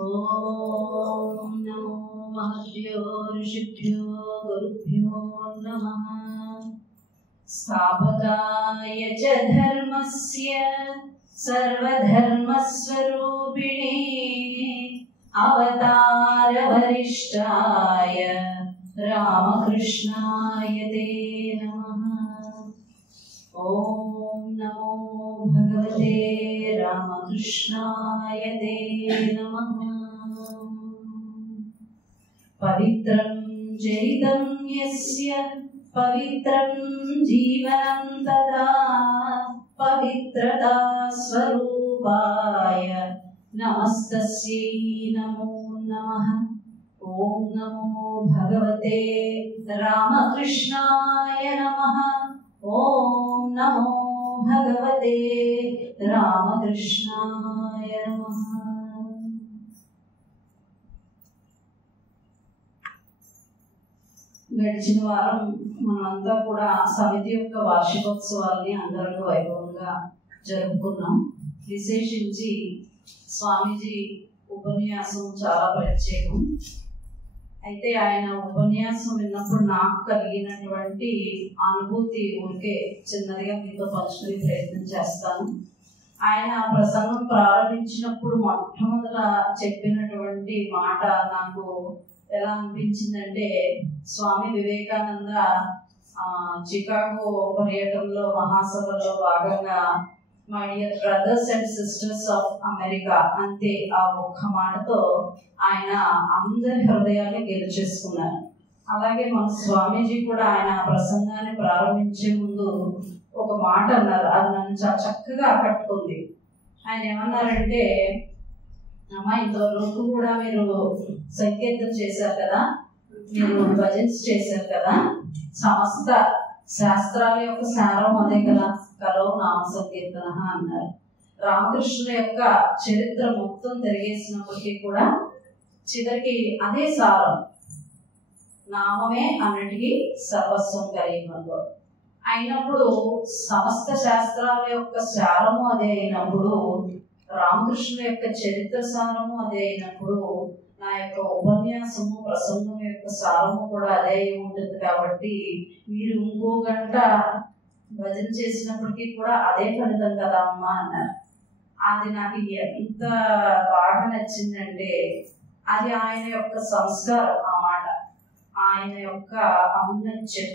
ఓం నమో మహర్షియో ఋషిభ్యో గురుభ్యో నమః. స్థాపకాయ చ ధర్మస్య సర్వధర్మస్వరూపిణే అవతార వరిష్ఠాయ రామకృష్ణాయ తే నమః. ఓం నమో భగవతే రామకృష్ణాయ తే నమః. పవిత్రం చరితం యస్య పవిత్రం జీవనం తదా పవిత్రతా స్వరూపాయ నమస్తస్యై నమో నమః. ఓం నమో భగవతే రామకృష్ణాయ నమః. ఓం నమో భగవతే రామకృష్ణాయ నమః. గడిచిన వారం మనమంతా కూడా సమితి యొక్క వార్షికోత్సవాల్ని అంగరంగ వైభవంగా జరుపుకున్నాం. విశేషించి స్వామీజీ ఉపన్యాసం చాలా ప్రత్యేకం. అయితే ఆయన ఉపన్యాసం విన్నప్పుడు నాకు కలిగినటువంటి అనుభూతి ఊరికే చిన్నదిగా మీతో పంచుకునే ప్రయత్నం చేస్తాను. ఆయన ప్రసంగం ప్రారంభించినప్పుడు మొట్టమొదట చెప్పినటువంటి మాట నాకు ఎలా అనిపించిందంటే, స్వామి వివేకానంద చికాగో పర్యటనలో మహాసభలో భాగంగా my dear brothers and sisters of America అంతే ఆ ఒక్క మాటతో ఆయన అందరి హృదయాన్ని గెలిచేసుకున్నారు. అలాగే మన స్వామీజీ కూడా ఆయన ప్రసంగాన్ని ప్రారంభించే ముందు ఒక మాట అన్నారు, అది నన్ను చాలా చక్కగా ఆకట్టుకుంది. ఆయన ఏమన్నారంటే, అమ్మా ఇంతవరకు కూడా మీరు సంకీర్తన చేశారు కదా, మీరు భజన్స్ చేశారు కదా, సమస్త శాస్త్రాల యొక్క సారం అదే కదా, కలో నామ సంకీర్తన అన్నారు. రామకృష్ణుల యొక్క చరిత్ర మొత్తం తిరిగేసినప్పటికీ కూడా చివరికి అదే సారం, నామమే అన్నిటికీ సర్వస్వం కలిగినప్పుడు అయినప్పుడు, సమస్త శాస్త్రాల యొక్క సారము అదే అయినప్పుడు, రామకృష్ణుల యొక్క చరిత్ర సారము అదే అయినప్పుడు, నా యొక్క ఉపన్యాసము ప్రసంగం యొక్క సారము కూడా అదే ఉంటుంది. కాబట్టి మీరు ఇంకో గంట భజన చేసినప్పటికీ కూడా అదే ఫలితం కదా అమ్మా అన్నారు. అది నాకు ఎంత బాగా నచ్చిందంటే, అది ఆయన యొక్క సంస్కారం. ఆ మాట ఆయన యొక్క ఔన్నత్యం,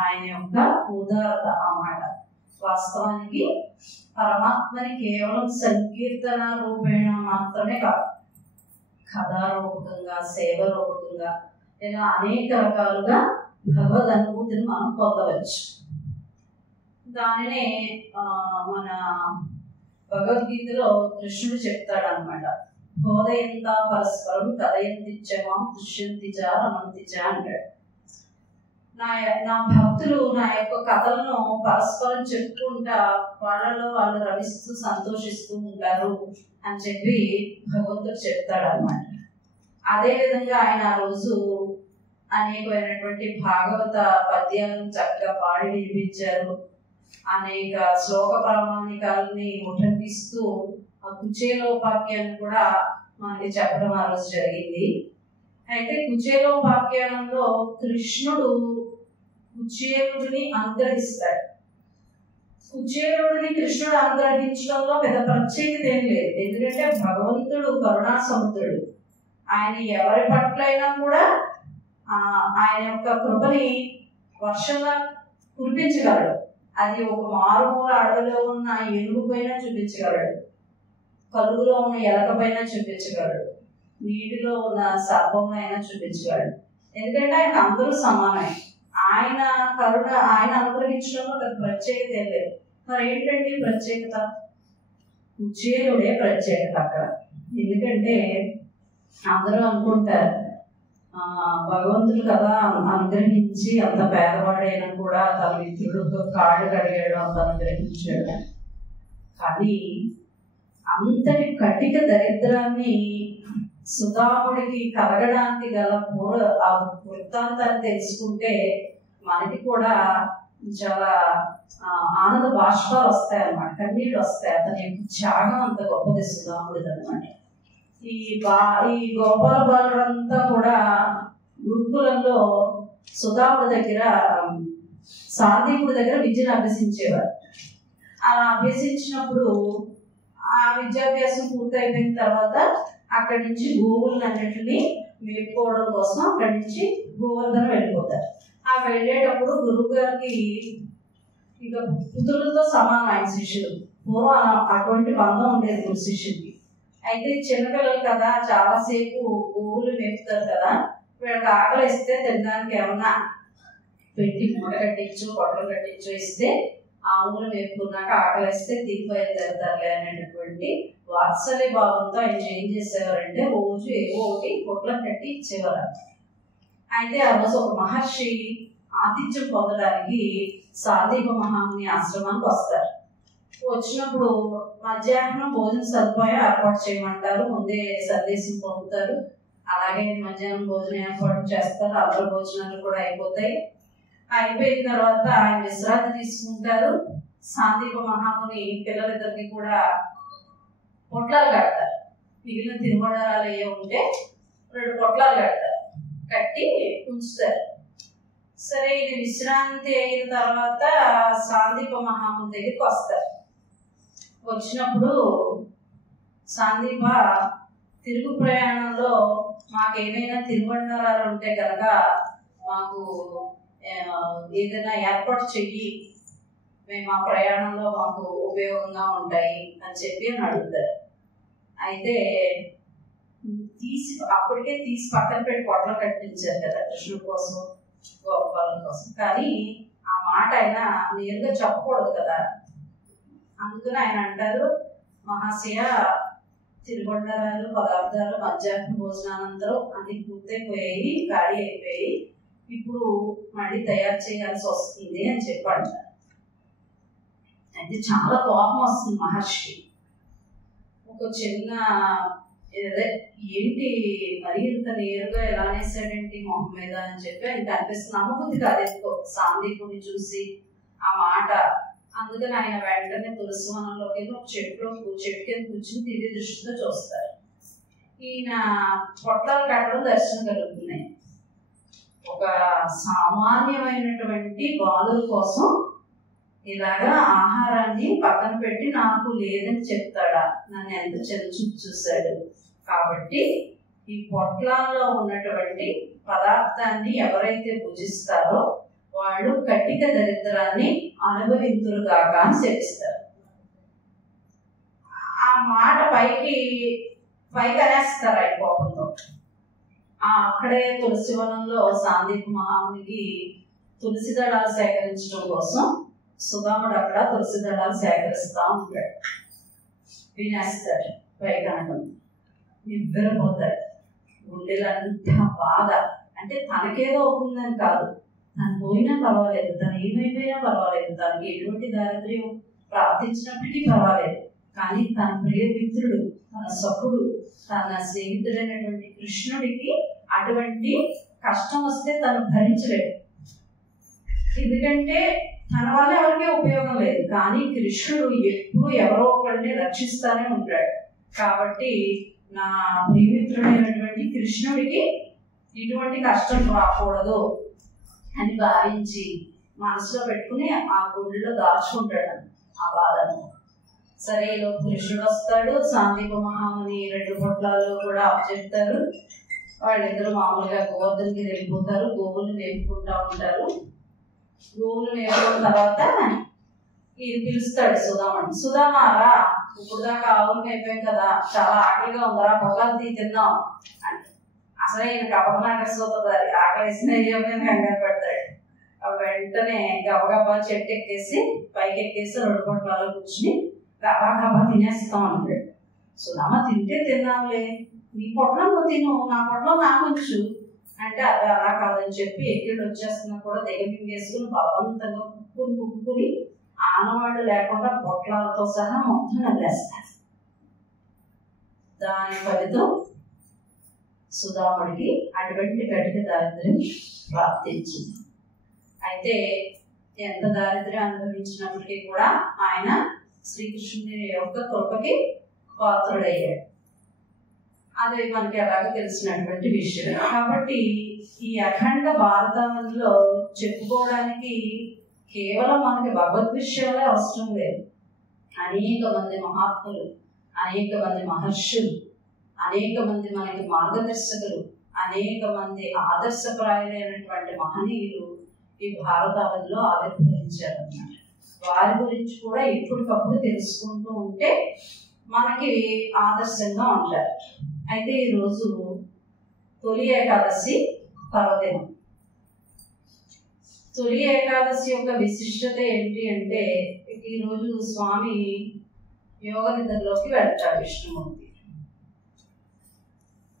ఆయన యొక్క ఉదారత. ఆ మాట వాస్తవానికి పరమాత్మని కేవలం సంకీర్తన రూపేణ మాత్రమే కాదు, కథారూపకంగా, సేవ రూపకంగా, ఇలా అనేక రకాలుగా భగవద్ అనుభూతిని మనం పొందవచ్చు. దానినే మన భగవద్గీతలో కృష్ణుడు చెప్తాడు అనమాట, బోధయంత పరస్పరం కథయంతిచ్చమాం దుష్యంతి చ రమంతి చ అంటాడు. నా భక్తులు నా యొక్క కథలను పరస్పరం చెప్పుకుంటా వాళ్ళలో వాళ్ళు రమిస్తూ సంతోషిస్తూ ఉంటారు అని చెప్పి భగవంతుడు చెప్తాడు అన్నమాట. అదేవిధంగా ఆయన ఆ రోజు అనేకమైనటువంటి భాగవత పద్యాలను చక్కగా పాడి వినిపించారు. అనేక శ్లోక ప్రామాణికాలని ఉటంకిస్తూ ఆ కుచేలోపాఖ్యాన్ని కూడా మనకి చెప్పడం ఆ రోజు జరిగింది. అయితే కుచేలోపాఖ్యానంలో కృష్ణుడు కుచేలుడిని అనుగ్రహిస్తాడు. కుచేలుడిని కృష్ణుడు అనుగ్రహించడంలో పెద్ద ప్రత్యేకత ఏం లేదు, ఎందుకంటే భగవంతుడు కరుణా సముద్రుడు. ఆయన ఎవరి పట్లైనా కూడా ఆయన యొక్క కృపని వర్షంగా కురిపించగలడు. అది ఒక మారుమూల అడవిలో ఉన్న ఏనుగు పైన చూపించగలడు, కలుగులో ఉన్న ఎలక పైన చూపించగలడు, నీటిలో ఉన్న సర్పం అయినా చూపించగలడు. ఎందుకంటే ఆయన అందరూ సమానమే. ఆయన కరుణ, ఆయన అనుగ్రహించడంలో పెద్ద ప్రత్యేకత ఏం లేదు. మరి ఏంటంటే ప్రత్యేకత? కుచేలుడే ప్రత్యేకత అక్కడ. ఎందుకంటే అందరూ అనుకుంటారు భగవంతుడు కదా అనుగ్రహించి అంత పేదవాడైనా కూడా తన మిత్రుడు కాళ్ళు కడిగాడు, అంత అనుగ్రహించాడు. కానీ అంతటి కటిక దరిద్రాన్ని సుధాముడికి కలగడానికి గల ఆ వృత్తాంతాన్ని తెలుసుకుంటే మనకి కూడా చాలా ఆనంద బాష్పాలు వస్తాయి అన్నమాట, కన్నీళ్ళు వస్తాయి. అతని యొక్క త్యాగం అంత గొప్పది సుధాముడిది అనమాట. ఈ గోపాల బాలురంతా కూడా గురుకులంలో సుధాముడి దగ్గర, సాందీపుడి దగ్గర విద్యను అభ్యసించేవారు. అలా అభ్యసించినప్పుడు ఆ విద్యాభ్యాసం పూర్తయిపోయిన తర్వాత అక్కడి నుంచి గోవులన్నింటినీ మేపుకోవడం కోసం అక్కడి నుంచి గోవర్ధన వెళ్ళిపోతారు. ఆ వెళ్ళేటప్పుడు గురువు గారికి ఇక పుత్రులతో సమానం ఆయన శిష్యులు. పూర్వం అటువంటి బంధం ఉండేది గురు శిష్యుడికి. అయితే చిన్నపిల్లలు కదా, చాలాసేపు గోవులు మేపుతారు కదా, వీళ్ళకి ఆకలి ఇస్తే తినడానికి ఏమన్నా పెట్టి మూట కట్టించు, పొట్టలు కట్టించు ఇస్తే ఆవులు మేపుకున్నాక ఆకలి ఇస్తే తిరిగిపోయి తిరుగుతారులే అనేటటువంటి వాత్సల్య భావంతో ఆయన ఏం చేసేవారంటే రోజు ఏవో ఒకటి పొట్లను కట్టి ఇచ్చేవారు. అయితే ఆ రోజు ఒక మహర్షి ఆతిథ్యం పొందడానికి సాందీప మహాముని ఆశ్రమానికి వస్తారు. వచ్చినప్పుడు మధ్యాహ్నం భోజన సదుపాయం ఏర్పాటు చేయమంటారు. ముందే సందేశం పొందుతారు. అలాగే మధ్యాహ్నం భోజనం ఏర్పాటు చేస్తారు. అందరూ భోజనాలు కూడా అయిపోతాయి. అయిపోయిన తర్వాత ఆయన విశ్రాంతి తీసుకుంటారు. సాందీప మహాముని పిల్లలిద్దరికి కూడా పొట్లాలు కడతారు. మిగిలిన తిరుమణాలు ఏ ఉంటే 2 పొట్లాలు కడతారు, కట్టి ఉంచుతారు. సరే, ఇది విశ్రాంతి అయిన తర్వాత సాందీప మహాముని దగ్గరికి వస్తారు. వచ్చినప్పుడు సాందీప, తిరుగు ప్రయాణంలో మాకేమైనా తిరుబండారాలు ఉంటే కనుక మాకు ఏదైనా ఏర్పాటు చెయ్యి, మేము ఆ ప్రయాణంలో మాకు ఉపయోగంగా ఉంటాయి అని చెప్పి అని అడుగుతారు. అయితే అప్పటికే తీసి పక్కన పెట్టి పొట్టలు కట్టించారు కదా కృష్ణుడి కోసం, గోపాలం కోసం. కానీ ఆ మాట ఆయన నేరుగా చెప్పకూడదు కదా. అందుకని ఆయన అంటారు, మహాశయ, తిరుబండారాలు పదార్థాలు మధ్యాహ్న భోజనానంతరం అన్ని పూర్తయిపోయాయి, ఖాళీ అయిపోయి, ఇప్పుడు మళ్ళీ తయారు చేయాల్సి వస్తుంది అని చెప్పాడు. అయితే చాలా కోపం వస్తుంది మహర్షి. ఒక చిన్న ఏంటి మరి ఇంత నేరుగా ఎలా అనేసాడేంటి మొహం మీద అని చెప్పి ఆయనకి అనిపిస్తుంది. నమ్మబుద్ధి కాదు ఎందుకో సాందీపుని చూసి ఆ మాట. అందుకని ఆయన వెంటనే తులసివనంలోకి ఒక చెట్టు కింద కూర్చుని దివ్య దృష్టితో చూస్తారు. ఈయన పొట్లాలు కట్టడం దర్శనం కలుగుతున్నాయి. ఒక సామాన్యమైనటువంటి బాలుల కోసం ఇలాగా ఆహారాన్ని పక్కన పెట్టి నాకు లేదని చెప్తాడా, నన్ను ఎంత చూపు చూశాడు. కాబట్టి ఈ పొట్లాల్లో ఉన్నటువంటి పదార్థాన్ని ఎవరైతే భుజిస్తారో వాళ్ళు కటిక దరిద్రాన్ని అనుభవింతురుగాక అని శపిస్తారు. ఆ మాట పైకి అనేస్తారు ఆయన కోపంతో. అక్కడే తులసివనంలో సాందీప మహామునికి తులసి దళాలు సేకరించడం కోసం సుధాముడు అక్కడ తులసి దళాలు సేకరిస్తూ ఉంటాడు. వినేస్తాడు. పైకనటం నిద్రపోతాడు. గుండెలంతా బాధ. అంటే తనకేదో అవుతుందని కాదు, తను పోయినా పర్వాలేదు, తను ఏమైపోయినా పర్వాలేదు, తనకి ఎటువంటి దారిద్ర్యం ప్రార్థించినప్పటికీ పర్వాలేదు, కానీ తన ప్రియ మిత్రుడు, తన సఖుడు, తన స్నేహితుడైనటువంటి కృష్ణుడికి అటువంటి కష్టం వస్తే తను భరించలేడు. ఎందుకంటే తన వల్ల ఎవరికీ ఉపయోగం లేదు, కానీ కృష్ణుడు ఎప్పుడు ఎవరో ఒకరిని రక్షిస్తానే ఉంటాడు. కాబట్టి నా ప్రియమిత్రుడైనటువంటి కృష్ణుడికి ఇటువంటి కష్టం రాకూడదు అని భావించి మనసులో పెట్టుకుని ఆ గుడిలో దాచుకుంటాడు ఆ బాధను. సరే, కృష్ణుడు వస్తాడు. సాందీప మహాముని 2 పొట్లాలు కూడా అప్పచెప్తారు. వాళ్ళిద్దరు మామూలుగా గోవర్ధనకి వెళ్ళిపోతారు. గోవులు మేపుకుంటా ఉంటారు. గోవులు మేపుకున్న తర్వాత ఇది పిలుస్తాడు సుధామని. సుధామారా, ఇప్పుడు దాకా ఆవులు మేపాం కదా, చాలా ఆకలిగా ఉందరా, పొగాలు తిందాం అంటే అసలు ఈయన కపటనాట సూతదారి. ఆకలి వేసిన అయ్యోని కంగారు పెడతాడు. వెంటనే గబగబా చెట్టు ఎక్కేసి పైకి ఎక్కేసి 2 పొట్లాలు కూర్చుని గబా తినేస్తాం అంటాడు. సుధామ, తింటే తిన్నాంలే, నీ పొట్లం నువ్వు తిను, నా పొట్లం నాకు ఉంచు అంటే అది అలా కాదని చెప్పి ఎక్కిళ్ళు వచ్చేస్తున్నా కూడా తెగమింగేసుకుని బలవంతంగా కుక్కుని ఆనవాళ్ళు లేకుండా పొట్లాలతో సహా మొత్తం నవ్వేస్తారు. దాని ఫలితం సుధాముడికి అటువంటి కటిక దారిద్ర్యం ప్రాప్తించింది. అయితే ఎంత దారిద్ర్యం అనుభవించినప్పటికీ కూడా ఆయన శ్రీకృష్ణుని యొక్క కృపకి పాత్రుడయ్యాడు. అది మనకి ఎలాగో తెలిసినటువంటి విషయం. కాబట్టి ఈ అఖండ భారతంలో చెప్పుకోవడానికి కేవలం మనకి భగవద్ విషయాలే అవసరం లేదు. అనేక మంది మహాత్ములు, అనేక మంది మహర్షులు, అనేక మంది మనకి మార్గదర్శకులు, అనేక మంది ఆదర్శప్రాయులైనటువంటి మహనీయులు ఈ భారతావనిలో ఆవిర్భవించారన్నమాట. వారి గురించి కూడా ఎప్పటికప్పుడు తెలుసుకుంటూ ఉంటే మనకి ఆదర్శంగా ఉంటారు. అయితే ఈరోజు తొలి ఏకాదశి పర్వదినం. తొలి ఏకాదశి యొక్క విశిష్టత ఏంటి అంటే, ఈరోజు స్వామి యోగ నిద్రలోకి వెళ్తాడు విష్ణుమూర్తి.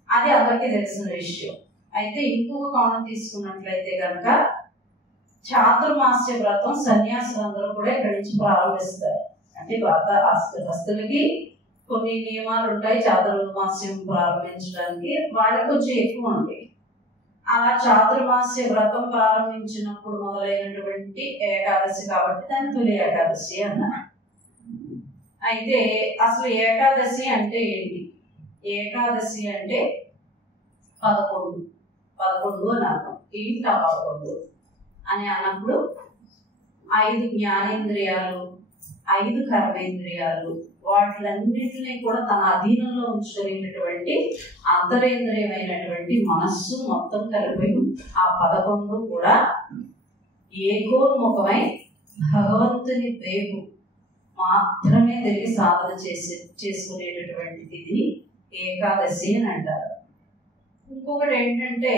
అది అందరికీ తెలిసిన విషయం. అయితే ఇంకొక కోణం తీసుకున్నట్లయితే కనుక చాతుర్మాస్య వ్రతం సన్యాసులందరూ కూడా ఇక్కడి నుంచి ప్రారంభిస్తారు. అంటే వ్రతస్తులకి కొన్ని నియమాలు ఉంటాయి చాతుర్మాస్యం ప్రారంభించడానికి, వాళ్ళకి కొంచెం ఎక్కువ ఉంటాయి. అలా చాతుర్మాస్య వ్రతం ప్రారంభించినప్పుడు మొదలైనటువంటి ఏకాదశి కాబట్టి దాన్ని తొలి ఏకాదశి అన్నారు. అయితే అసలు ఏకాదశి అంటే ఏంటి? ఏకాదశి అంటే 11 అని అర్థం. ఏంటి 11 అని అన్నప్పుడు 5 జ్ఞానేంద్రియాలు, 5 కర్మేంద్రియాలు, వాటిలన్నింటినీ కూడా తన అధీనంలో ఉంచుకునేటటువంటి అంతరేంద్రియమైనటువంటి మనస్సు మొత్తం కలిపి ఆ 11 కూడా ఏకోన్ముఖమై భగవంతుని వైపు మాత్రమే తిరిగి సాధన చేసుకునేటటువంటి తిథి ఏకాదశి అని అంటారు. ఇంకొకటి ఏంటంటే,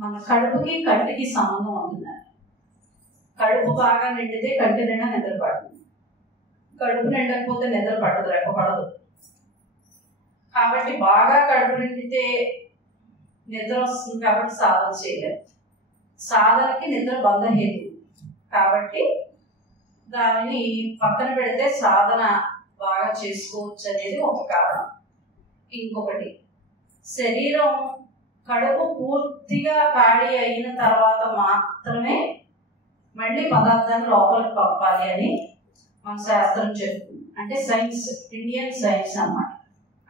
మన కడుపుకి కంటికి సంబంధం ఉంటుంది. కడుపు బాగా నిండితే కంటి నిండా నిద్ర పడుతుంది, కడుపు నిండకపోతే నిద్ర పడదు, రెప్పపడదు. కాబట్టి బాగా కడుపు నిండితే నిద్ర వస్తుంది, కాబట్టి సాధన చేయలేదు. సాధనకి నిద్ర బంధహేతు కాబట్టి దానిని పక్కన పెడితే సాధన బాగా చేసుకోవచ్చు అనేది ఒక కారణం. ఇంకొకటి, శరీరం కడుపు పూర్తిగా ఖాళీ అయిన తర్వాత మాత్రమే మళ్ళీ పదార్థాన్ని లోపలికి పంపాలి అని మన శాస్త్రం చెప్తుంది. అంటే సైన్స్, ఇండియన్ సైన్స్ అన్నమాట.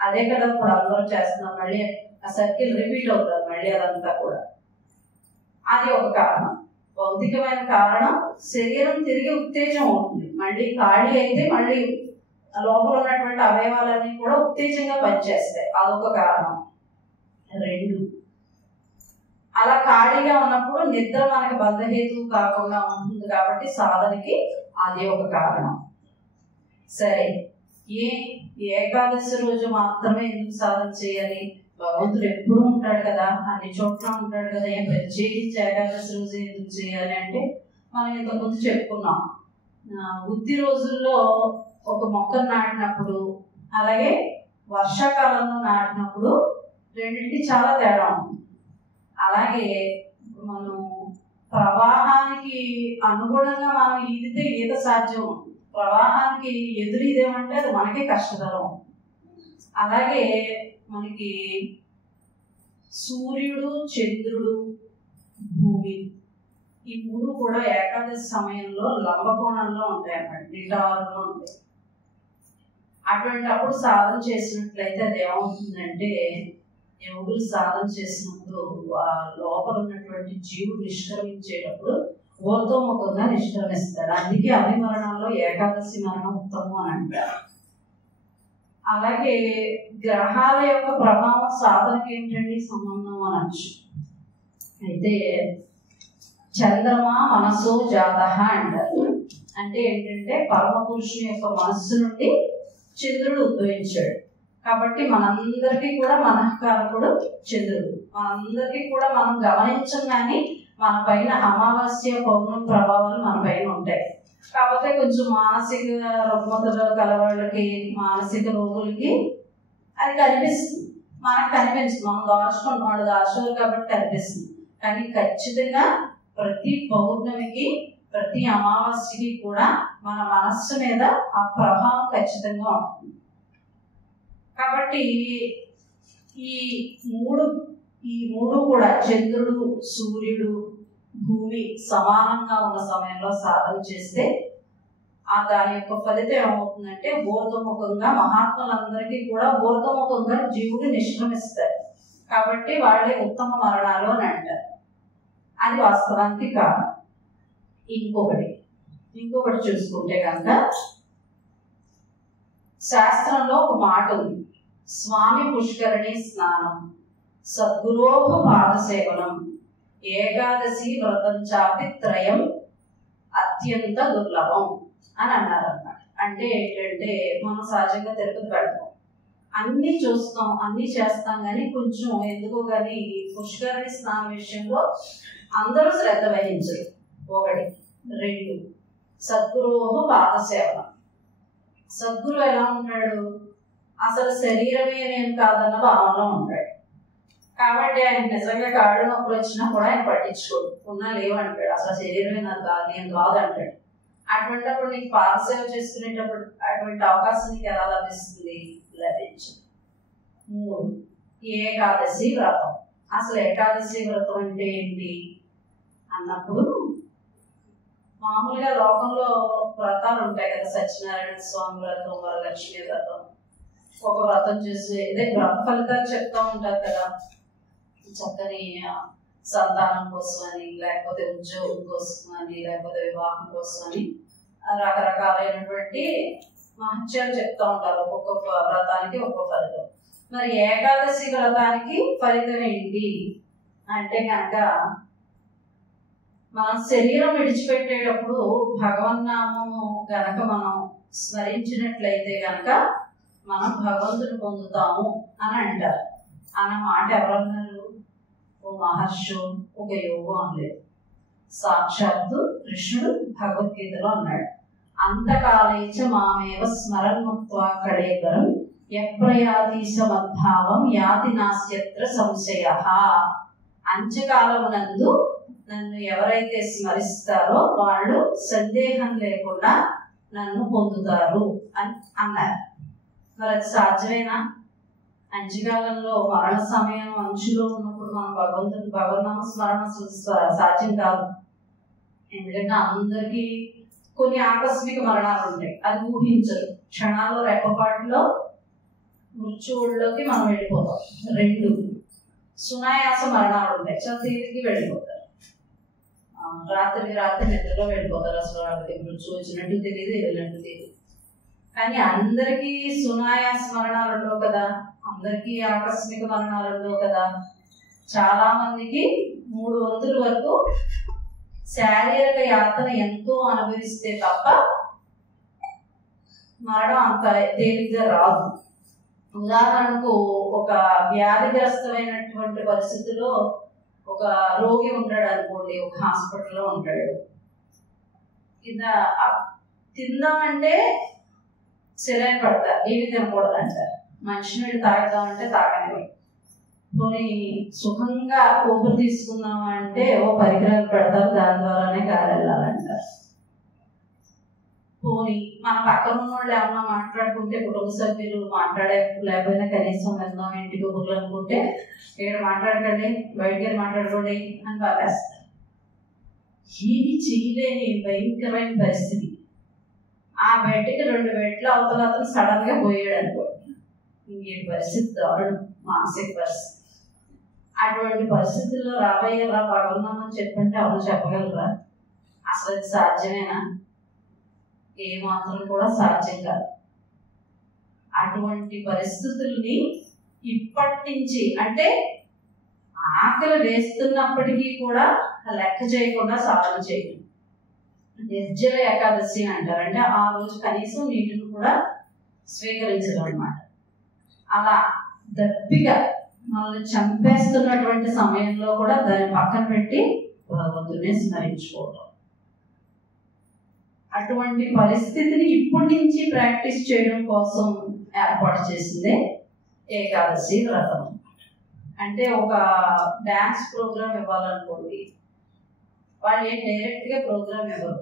అదే కదా ఇప్పుడు అందరూ చేస్తున్నాం. మళ్ళీ ఆ సర్కిల్ రిపీట్ అవుతుంది మళ్ళీ అదంతా కూడా. అది ఒక కారణం. భౌతికమైన కారణం, శరీరం తిరిగి ఉత్తేజం అవుతుంది. మళ్ళీ ఖాళీ అయితే మళ్ళీ లోపల ఉన్నటువంటి అవయవాలన్నీ కూడా ఉత్తేజంగా పనిచేస్తాయి, అదొక కారణం. 2, అలా ఖాళీగా ఉన్నప్పుడు నిద్ర మనకి బంధహేతువు కాకుండా ఉంటుంది కాబట్టి సాధనకి అది ఒక కారణం. సరే, ఏకాదశి రోజు మాత్రమే ఎందుకు సాధన చేయాలి? భగవంతుడు ఎప్పుడు ఉంటాడు కదా, అన్ని చోట్ల ఉంటాడు కదా, ఏం ప్రత్యేకించి ఏకాదశి రోజు ఎందుకు చేయాలి అంటే, మనం ఇంతకుముందు చెప్పుకున్నాం. వృద్ధి రోజుల్లో ఒక మొక్కను నాటినప్పుడు, అలాగే వర్షాకాలంలో నాటినప్పుడు రెండింటికి చాలా తేడా ఉంటుంది. అలాగే మనం ప్రవాహానికి అనుగుణంగా మనం ఈదితే ఈత సాధ్యం, ప్రవాహానికి ఎదురు ఇదేమంటే అది మనకే కష్టతరం. అలాగే మనకి సూర్యుడు, చంద్రుడు, భూమి ఈ 3 కూడా ఏకాదశి సమయంలో లంబకోణంలో ఉంటాయి అన్నమాట, నిటారుగా ఉంటాయి. అటువంటి అప్పుడు సాధన చేసినట్లయితే అది ఏమవుతుందంటే, యోగులు సాధన చేసినప్పుడు లోపల ఉన్నటువంటి జీవుడు నిష్క్రమించేటప్పుడు ఊర్ధ్వముఖంగా నిష్క్రమిస్తాడు. అందుకే అన్ని మరణాల్లో ఏకాదశి మరణం ఉత్తమం అని అంటారు. అలాగే గ్రహాల యొక్క ప్రభావం సాధనకి ఏంటండి సంబంధం అనొచ్చు. అయితే చంద్రమా మనసో జాతః అంటారు. అంటే ఏంటంటే పరమ పురుషుని యొక్క మనస్సు నుండి చంద్రుడు ఉద్భవించాడు కాబట్టి మనందరికీ కూడా మనఃకారకుడు చంద్రుడు. మనందరికీ కూడా మనం గమనించం కానీ మన పైన అమావాస్య పౌర్ణమి ప్రభావాలు మన పైన ఉంటాయి. కాకపోతే కొంచెం మానసిక రుగ్మతలు కలవాళ్ళకి, మానసిక రోగులకి అది కనిపిస్తుంది, మనకు కనిపించదు. మనం దాచుకుంటాం, వాడు దాచుకోరు కాబట్టి కనిపిస్తుంది. కానీ ఖచ్చితంగా ప్రతి పౌర్ణమికి, ప్రతి అమావాస్యకి కూడా మన మనస్సు మీద ఆ ప్రభావం ఖచ్చితంగా ఉంటుంది. కాబట్టి ఈ మూడు కూడా చంద్రుడు, సూర్యుడు, భూమి సమానంగా ఉన్న సమయంలో సాధన చేస్తే దాని యొక్క ఫలితం ఏమవుతుందంటే ఊర్ధముఖంగా మహాత్ములందరికీ కూడా ఊర్ధముఖంగా జీవుడు నిష్క్రమిస్తారు. కాబట్టి వాళ్ళే ఉత్తమ మరణాలు అని అంటారు. అది వాస్తవానికి కాదు. ఇంకొకటి చూసుకుంటే కనుక శాస్త్రంలో ఒక మాట ఉంది, స్వామి పుష్కరిణి స్నానం, సద్గురోహ పాదసేవనం, ఏకాదశి వ్రతం చాపి త్రయం అత్యంత దుర్లభం అని అన్నారు అన్నమాట. అంటే ఏంటంటే మనం సహజంగా తిరుపతి పెడతాం, అన్ని చూస్తాం, అన్ని చేస్తాం, కానీ కొంచెం ఎందుకో కానీ పుష్కరిణి స్నానం విషయంలో అందరూ శ్రద్ధ వహించరు. 1, 2 సద్గురోహ పాదసేవనం. సద్గురు ఎలా ఉంటాడు? అసలు శరీరమే నేను కాదన్న భావనలో ఉంటాడు. కాబట్టి ఆయన నిజంగా కాళ్ళు నొప్పులు వచ్చినా కూడా ఆయన పట్టించుకోడు, ఉన్నా లేవంటాడు. అసలు శరీరమే నాకు కాదు, నేను కాదు అంటాడు. అటువంటిప్పుడు నీకు పాదసేవ చేసుకునేటప్పుడు అటువంటి అవకాశం నీకు ఎలా లభిస్తుంది? లభించదు. 3 ఏకాదశి వ్రతం. అసలు ఏకాదశి వ్రతం అంటే ఏంటి అన్నప్పుడు, మామూలుగా లోకంలో వ్రతాలు ఉంటాయి కదా, సత్యనారాయణ స్వామి వ్రతం, వరలక్ష్మి వ్రతం. ఒక వ్రతం చేసి ఇదే వ్రత ఫలితాలు చెప్తా ఉంటారు కదా, చక్కని సంతానం కోసం అని, లేకపోతే ఉద్యోగం కోసం అని, లేకపోతే వివాహం కోసం అని రకరకాలైనటువంటి మహత్యాలు చెప్తా ఉంటారు. ఒక్కొక్క వ్రతానికి ఒక్కొక్క ఫలితం. మరి ఏకాదశి వ్రతానికి ఫలితం ఏంటి అంటే కనుక, మన శరీరం విడిచిపెట్టేటప్పుడు భగవన్నామము గనక మనం స్మరించినట్లయితే గనక మనం భగవంతుని పొందుతాము అని అంటారు. అన్న మాట ఎవరన్నారు? ఓ మహర్షి, ఒక యోగం అనలేదు, సాక్షాత్తు కృష్ణుడు భగవద్గీతలో అన్నాడు, అంతకాలేచ మామేవ స్మరన్ముక్త్వా కళేబరం యప్రయాతీశ మద్భావం యాతి నాస్యత్ర సంశయః. అంత్యకాలమునందు నన్ను ఎవరైతే స్మరిస్తారో వాళ్ళు సందేహం లేకుండా నన్ను పొందుతారు అని అన్నారు. మరి అది సాధ్యమేనా? అంత్యకాలంలో మరణ సమయం అంచులో ఉన్నప్పుడు మనం భగవన్నామ స్మరణ సాధ్యం కాదు. ఎందుకంటే అందరికీ కొన్ని ఆకస్మిక మరణాలు ఉంటాయి, అది ఊహించరు. క్షణాల్లో రెప్పపాటులో మృత్యువుల్లోకి మనం వెళ్ళిపోతాం. 2 సునాయాస మరణాలు ఉంటాయి, చాలా తేలికి వెళ్ళిపోతారు. రాత్రికి రాత్రి నిద్రలో వెళ్ళిపోతారు. అసలు వాళ్ళకి మృత్యు వచ్చినట్టు తెలియదు, వెళ్ళినట్టు తెలియదు. కానీ అందరికీ సునాయాస మరణాలు ఉండవు కదా, అందరికీ ఆకస్మిక మరణాలు ఉండవు కదా. చాలా మందికి 3 వంతుల వరకు శారీరక యాతన ఎంతో అనుభవిస్తే తప్ప మరణం అంత తేలిగ్గా రాదు. ఉదాహరణకు ఒక వ్యాధిగ్రస్తమైనటువంటి పరిస్థితిలో ఒక రోగి ఉంటాడు అనుకోండి, ఒక హాస్పిటల్లో ఉంటాడు. కింద తిందామంటే సెలైన్ పడతారు, ఏమి తినకూడదు అంటారు. మంచినీళ్ళు తాగుదామంటే తాగనివ్వండి. పోనీ సుఖంగా ఊపిరి తీసుకుందామా అంటే ఓ పరికరాలు పెడతారు, దాని ద్వారానే గాలి వెళ్ళాలంటారు. పోనీ మన పక్కన ఉన్న వాళ్ళు ఏమన్నా మాట్లాడుకుంటే, కుటుంబ సభ్యులు మాట్లాడే లేకపోయినా కనీసం వెళ్దాం ఇంటికి ఊర్లు అనుకుంటే, ఇక్కడ మాట్లాడకండి, బయటికి వెళ్ళి మాట్లాడుకోండి అని బాగేస్తారు. ఏమి చేయలేని భయంకరమైన పరిస్థితి. ఆ బయటికి 2 బెడ్లు అవతల అతను సడన్ గా పోయాడు అనుకోండి, ఇంకే పరిస్థితి దారుణం, మానసిక పరిస్థితి. అటువంటి పరిస్థితుల్లో రాబోయేలా భగవన్నామని చెప్పంటే ఎవరు చెప్పగలరా? అసలు అది సాధ్యమేనా? ఏమాత్రం కూడా సాధ్యం కాదు. అటువంటి పరిస్థితుల్ని ఇప్పటి నుంచి, అంటే ఆకలి వేస్తున్నప్పటికీ కూడా లెక్క చేయకుండా సాధన చేయడం నిర్జల ఏకాదశి అంటారు. అంటే ఆ రోజు కనీసం నీటిని కూడా స్వీకరించడం అన్నమాట. అలా దప్పిగా మనల్ని చంపేస్తున్నటువంటి సమయంలో కూడా దాన్ని పక్కన పెట్టి భగవంతుడిని స్మరించుకోవడం. అటువంటి పరిస్థితిని ఇప్పటి నుంచి ప్రాక్టీస్ చేయడం కోసం ఏర్పాటు చేసిందే ఏకాదశి వ్రతం. అంటే ఒక డాన్స్ ప్రోగ్రామ్ ఇవ్వాలనుకోండి, వాళ్ళు ఏం డైరెక్ట్గా ప్రోగ్రామ్ ఇవ్వరు.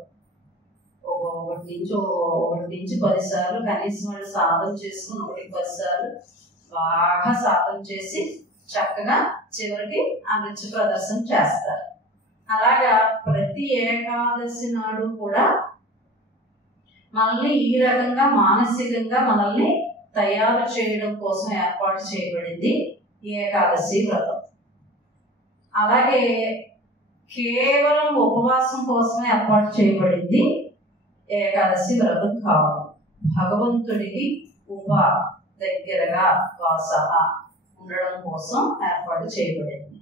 ఒకటి నుంచి 10 సార్లు కనీసం వాళ్ళు సాధన చేసుకుని 1-10 సార్లు బాగా సాధన చేసి చక్కగా చివరికి ఆ నృత్య ప్రదర్శన చేస్తారు. అలాగా ప్రతి ఏకాదశి నాడు కూడా మనల్ని ఈ రకంగా మానసికంగా మనల్ని తయారు చేయడం కోసం ఏర్పాటు చేయబడింది ఏకాదశి వ్రతం. అలాగే కేవలం ఉపవాసం కోసమే ఏర్పాటు చేయబడింది ఏకాదశి వ్రతం కావాలి. భగవంతుడికి దగ్గరగా వాస ఉండడం కోసం ఏర్పాటు చేయబడింది.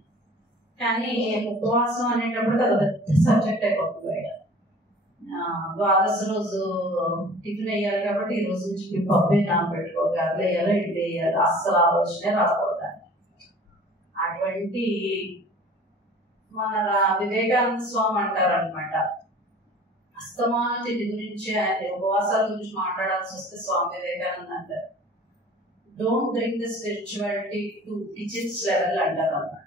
కానీ ఉపవాసం అనేటప్పుడు అది పెద్ద సబ్జెక్ట్ అయిపోతుంది. ద్వాదశ రోజు టిఫిన్ వేయాలి కాబట్టి ఈ రోజు నుంచి పబ్బే నానబెట్టుకోవాలి, అట్లా వేయాలో ఇడ్లీ వేయాలి, అస్సలు ఆలోచనే రాకూడదు. అటువంటి మన వివేకానంద స్వామి అంటారనమాట, అస్తమాన తిండి గురించి ఆయన ఉపవాసాల గురించి మాట్లాడాల్సి వస్తే స్వామి వివేకానంద అంటారు, don't bring the spirituality to teachers level అంటారు అన్నమాట.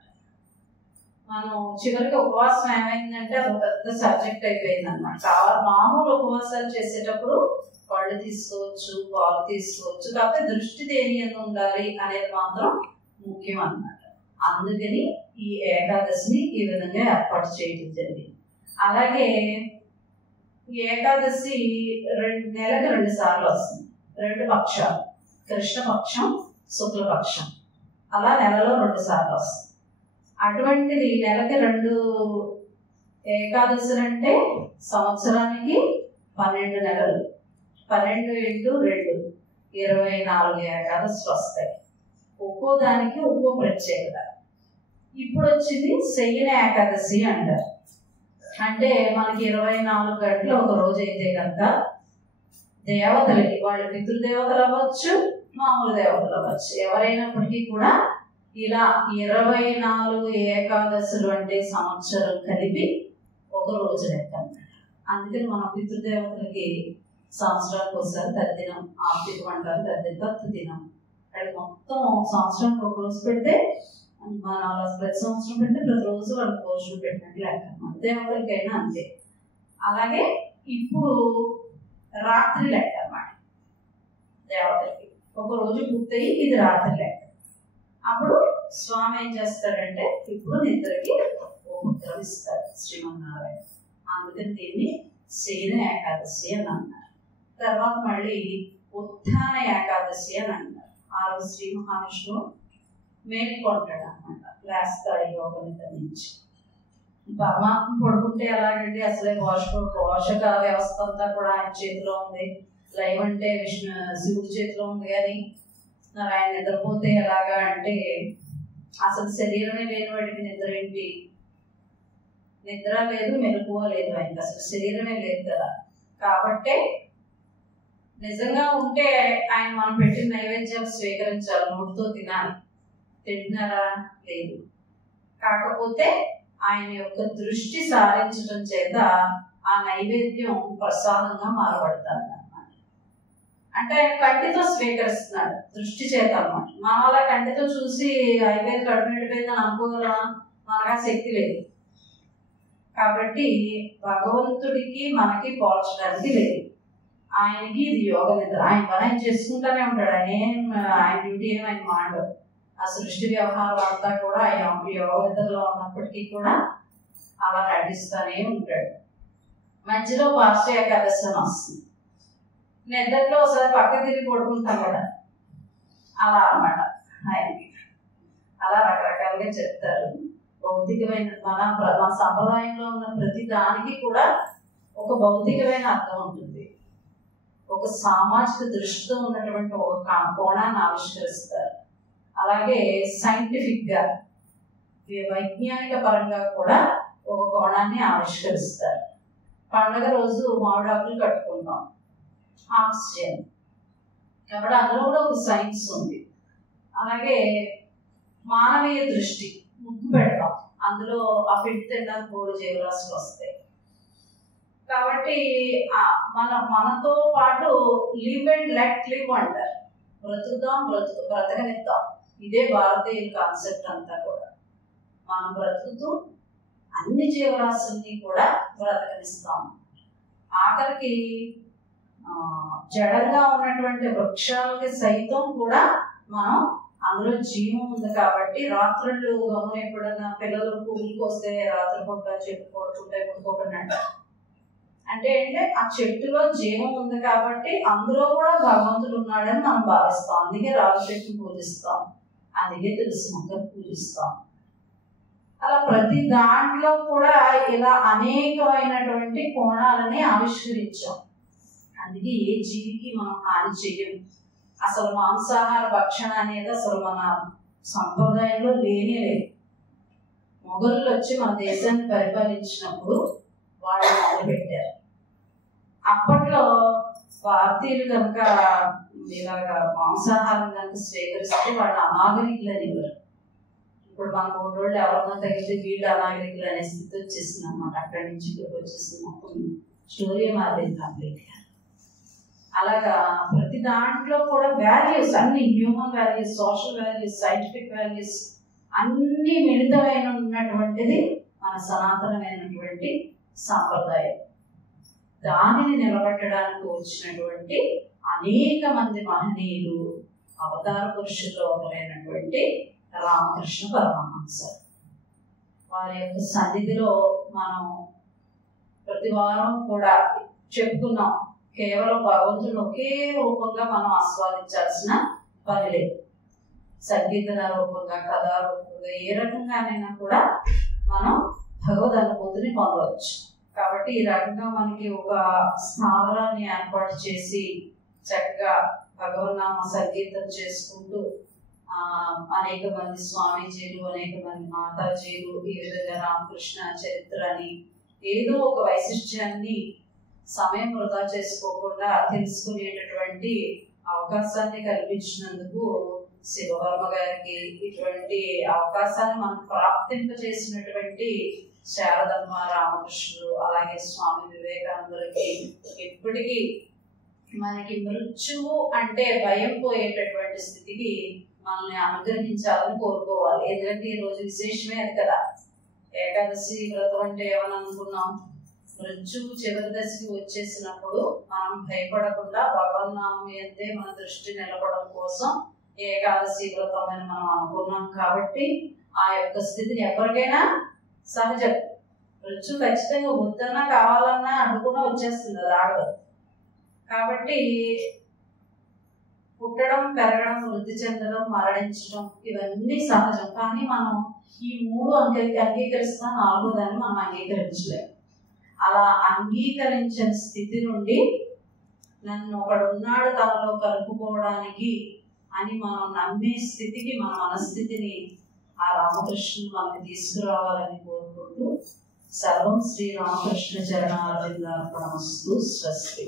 మనం చివరికి ఉపవాసం ఏమైందంటే అది పెద్ద సబ్జెక్ట్ అయిపోయింది అనమాట. మామూలు ఉపవాసాలు చేసేటప్పుడు పళ్ళు తీసుకోవచ్చు, పాలు తీసుకోవచ్చు, కాకపోతే దృష్టి దేని అని ఉండాలి అనేది మాత్రం ముఖ్యం అన్నమాట. అందుకని ఈ ఏకాదశిని ఈ విధంగా ఏర్పాటు చేయడం జరిగింది. అలాగే ఏకాదశి నెలకు 2 సార్లు వస్తుంది. 2 పక్షాలు, కృష్ణపక్షం, శుక్లపక్షం, అలా నెలలో 2 సార్లు వస్తుంది. అటువంటిది నెలకి 2 ఏకాదశులు అంటే సంవత్సరానికి 12 నెలలు, 12 × 2 24 ఏకాదశులు వస్తాయి. ఒక్కో దానికి ఒక్కో ప్రత్యేకత. ఇప్పుడు వచ్చింది శయన ఏకాదశి అంటారు. అంటే మనకి 24 గంటలు ఒక రోజు అయితే కనుక దేవతలకి, వాళ్ళు పితృదేవతలు అవ్వచ్చు, మామూలు దేవతలు అవ్వచ్చు, ఎవరైనప్పటికీ కూడా ఇలా 24 ఏకాదశులు అంటే సంవత్సరం కలిపి ఒక రోజు లెక్క అన్నమాట. అందుకని మన పితృదేవతలకి సంవత్సరానికి ఒకసారి తద్దినం, ఆప్తికం అంటారు, తద్దినం. అది మొత్తం సంవత్సరానికి ఒక రోజు పెడితే మన ప్రతి సంవత్సరం పెడితే ప్రతి రోజు వాళ్ళకి రోజులు పెట్టినట్టు లెక్క అన్నమాట. దేవతలకైనా అంతే. అలాగే ఇప్పుడు రాత్రి లెక్క అన్నమాట. దేవతలకి ఒక రోజు పూర్తయి ఇది రాత్రి లెక్క. అప్పుడు స్వామి ఏం చేస్తాడంటే ఇప్పుడు నిద్రకి ఉపక్రమిస్తారు ఇస్తారు శ్రీమన్నారాయణ. అందుకని దీన్ని శయన ఏకాదశి అని అన్నారు. తర్వాత మళ్ళీ ఉత్థాన ఏకాదశి అని అంటారు. ఆ రోజు శ్రీ మహావిష్ణువు మేల్కొంటాడు అన్నమాట, లేస్తాడు యోగ నిద్ర నుంచి. పరమాత్మ పడుకుంటే ఎలాగంటే అసలే పోషక వ్యవస్థ అంతా కూడా ఆయన చేతిలో ఉంది. లైవ్ అంటే శివుడి చేతిలో ఉంది. కానీ ఆయన నిద్రపోతే ఎలాగా అంటే అసలు శరీరమే లేని వాడికి నిద్ర ఏంటి? నిద్ర లేదు, మెలకువ లేదు, ఆయనకి అసలు శరీరమే లేదు కదా. కాబట్టే నిజంగా ఉంటే ఆయన మనం పెట్టిన నైవేద్యం స్వీకరించాలి, నోటితో తినాలి. తింటున్నారా? లేదు. కాకపోతే ఆయన యొక్క దృష్టి సారించడం చేత ఆ నైవేద్యం ప్రసాదంగా మారబడతారు అన్నమాట. అంటే ఆయన కంటితో స్వీకరిస్తున్నాడు, దృష్టి చేత అన్నమాట. మన అలా కంటితో చూసి అయిపోయింది, కడుపు నిండిపోయిందని అనుకోగలరా? మనకు ఆ శక్తి లేదు. కాబట్టి భగవంతుడికి మనకి పోల్చడానికి లేదు. ఆయనకి ఇది యోగ నిద్ర. ఆయన పని ఆయన చేసుకుంటానే ఉంటాడు. ఆయన డ్యూటీ ఏం ఆయన మాండవు. ఆ సృష్టి వ్యవహారం అంతా కూడా ఆయన యోగ నిద్రలో ఉన్నప్పటికీ కూడా అలా నడిపిస్తూనే ఉంటాడు. మధ్యలో పార్శ్వ ఏకాదశి వస్తుంది. నిద్రలో ఒకసారి పక్క తిరిగి పడుకుంటాం కదా, అలా అన్నమాట ఆయనకి. అలా రకరకాలుగా చెప్తారు. భౌతికమైన మన సంప్రదాయంలో ఉన్న ప్రతి దానికి కూడా ఒక భౌతికమైన అర్థం ఉంటుంది. ఒక సామాజిక దృష్టితో ఉన్నటువంటి ఒక కోణాన్ని ఆవిష్కరిస్తారు. అలాగే సైంటిఫిక్ గా, వైజ్ఞానిక పరంగా కూడా ఒక కోణాన్ని ఆవిష్కరిస్తారు. పండుగ రోజు మామిడాకులు కట్టుకుంటాం, ఆక్సిజన్, కాబట్టి అందులో కూడా ఒక సైన్స్ ఉంది. అలాగే మానవీయ దృష్టి, ముగ్గు పెడతాం, అందులో ఆ పిండి తినడానికి 3 జీవరాశులు వస్తాయి. కాబట్టి మనతో పాటు లివ్ అండ్ లెట్ లివ్ అంటారు. బ్రతకనిద్దాం. ఇదే భారతీయుల కాన్సెప్ట్ అంతా కూడా. మనం బ్రతుకుతూ అన్ని జీవరాశుల్ని కూడా బ్రతకనిస్తాం. ఆఖరికి జడంగా ఉన్నటువంటి వృక్షాలకి సైతం కూడా మనం అందులో జీవం ఉంది. కాబట్టి రాత్రులు గమనం ఎప్పుడన్నా పిల్లలు పువ్వులకు వస్తే రాత్రి పూట చెట్టు కొడుతుంటే కొట్టుకోకుండా అంటే ఆ చెట్టులో జీవం ఉంది కాబట్టి అందులో కూడా భగవంతుడు ఉన్నాడని మనం భావిస్తాం. అందుకే రావి చెట్టును పూజిస్తాం, అందుకే తులసి మొక్కను పూజిస్తాం. అలా ప్రతి దాంట్లో కూడా ఇలా అనేకమైనటువంటి కోణాలని ఆవిష్కరించాం. అందుకే ఏ జీవికి మనం హాని చెయ్యం. అసలు మాంసాహార భక్షణ అనేది అసలు మన సంప్రదాయంలో లేనే లేదు. మొఘలులు వచ్చి మన దేశాన్ని పరిపాలించినప్పుడు వాళ్ళు మొదలుపెట్టారు. అప్పట్లో భారతీయులు కనుక ఇలాగా మాంసాహారం కనుక స్వీకరిస్తే వాళ్ళు అనాగరికులు అనేవారు. ఇప్పుడు మన మూడోళ్ళు ఎవరన్నా తగిలితే వీళ్ళు అనాగరికులు అనే స్థితి వచ్చేసింది అనమాట. అక్కడి నుంచి ఇక్కడికి వచ్చేసింది, మొత్తం స్టోరీ మారింది కంప్లీట్గా. అలాగా ప్రతి దాంట్లో కూడా వాల్యూస్, అన్ని human values, social values, scientific values అన్ని మిళితమైన ఉన్నటువంటిది మన సనాతనమైనటువంటి సాంప్రదాయం. దానిని నిలబెట్టడానికి వచ్చినటువంటి అనేక మంది మహనీయులు, అవతార పురుషుల్లో ఒకరైనటువంటి రామకృష్ణ పరమహంస. వారి యొక్క సన్నిధిలో మనం ప్రతి వారం కూడా చెప్పుకున్నాం, కేవలం భగవంతుడు ఒకే రూపంగా మనం ఆస్వాదించాల్సిన పని లేదు. సంగీత రూపంగా, కథా రూపంగా, ఏ రకంగానైనా కూడా మనం భగవద్ అనుభూతిని పొందవచ్చు. కాబట్టి ఈ రకంగా మనకి ఒక స్థావరాన్ని ఏర్పాటు చేసి చక్కగా భగవన్నామ సంగీతం చేసుకుంటూ అనేక మంది స్వామీజీలు, అనేక మంది మాతాజీలు ఈ విధంగా రామకృష్ణ చరిత్రని ఏదో ఒక వైశిష్ట్యాన్ని సమయం వృధా చేసుకోకుండా తెలుసుకునేటటువంటి అవకాశాన్ని కల్పించినందుకు శివవర్మ గారికి, ఇటువంటి అవకాశాన్ని మనకు ప్రాప్తింపజేసినటువంటి శారదమ్మ, రామకృష్ణుడు, అలాగే స్వామి వివేకానందులకి ఎప్పటికీ మనకి మృత్యువు అంటే భయం పోయేటటువంటి స్థితికి మనల్ని అనుగ్రహించాలని కోరుకోవాలి. ఎందుకంటే ఈ రోజు విశేషమే అది కదా. ఏకాదశి వ్రతం అంటే ఏమని అనుకున్నాం, మృత్యువు చివరి దశకి వచ్చేసినప్పుడు మనం భయపడకుండా భగవన్నామం మీదే మన దృష్టి నిలబడడం కోసం ఏకాదశి వ్రతం అని మనం అనుకున్నాం. కాబట్టి ఆ యొక్క స్థితిని ఎవరికైనా సహజం. మృత్యు ఖచ్చితంగా వద్దన్నా కావాలన్నా అనుకున్నా వచ్చేస్తుంది, అది ఆగదు. కాబట్టి పుట్టడం, పెరగడం, వృద్ధి చెందడం, మరణించడం ఇవన్నీ సహజం. కానీ మనం ఈ మూడు అంగీకరిస్తా, నాలుగో దాన్ని మనం అంగీకరించలేము. అలా అంగీకరించిన స్థితి నుండి నన్ను ఒకడున్నాడు తనలో కలుపుకోవడానికి అని మనం నమ్మే స్థితికి, మన మనస్థితిని ఆ రామకృష్ణుడు మనకి తీసుకురావాలని కోరుకుంటూ సర్వం శ్రీ రామకృష్ణ చరణారవిందార్పణమస్తు. స్వస్తి.